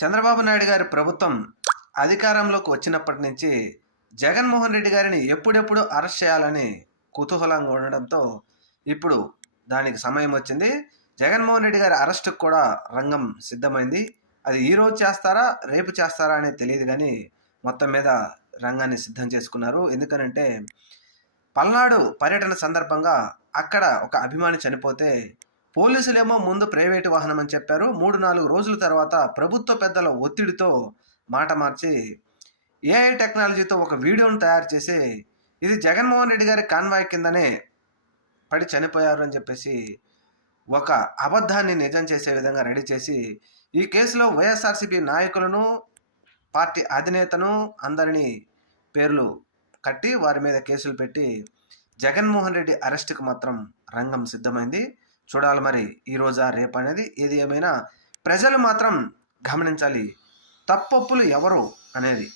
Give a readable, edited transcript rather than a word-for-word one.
చంద్రబాబు నాయుడు గారి ప్రభుత్వం అధికారంలోకి వచ్చినప్పటి నుంచి జగన్మోహన్ రెడ్డి గారిని ఎప్పుడెప్పుడు అరెస్ట్ చేయాలని కుతూహలంగా ఉండడంతో ఇప్పుడు దానికి సమయం వచ్చింది. జగన్మోహన్ రెడ్డి గారి అరెస్టుకు కూడా రంగం సిద్ధమైంది. అది ఈరోజు చేస్తారా రేపు చేస్తారా అనేది తెలియదు, కానీ మొత్తం మీద రంగాన్ని సిద్ధం చేసుకున్నారు. ఎందుకనంటే పల్నాడు పర్యటన సందర్భంగా అక్కడ ఒక అభిమాని చనిపోతే పోలీసులేమో ముందు ప్రైవేటు వాహనం అని చెప్పారు. 3-4 రోజుల తర్వాత ప్రభుత్వ పెద్దల ఒత్తిడితో మాట మార్చి ఏఐ టెక్నాలజీతో ఒక వీడియోను తయారు చేసి ఇది జగన్మోహన్ రెడ్డి గారి కాన్వాయ్ కిందనే పడి చనిపోయారు అని చెప్పేసి ఒక అబద్ధాన్ని నిజం చేసే విధంగా రెడీ చేసి ఈ కేసులో వైఎస్ఆర్సీపీ నాయకులను, పార్టీ అధినేతను అందరినీ పేర్లు కట్టి వారి మీద కేసులు పెట్టి జగన్మోహన్ రెడ్డి అరెస్ట్కి మాత్రం రంగం సిద్ధమైంది. చూడాలి మరి ఈ రోజా రేపు అనేది. ఏది ఏమైనా ప్రజలు మాత్రం గమనించాలి తప్పొప్పులు ఎవరు అనేది.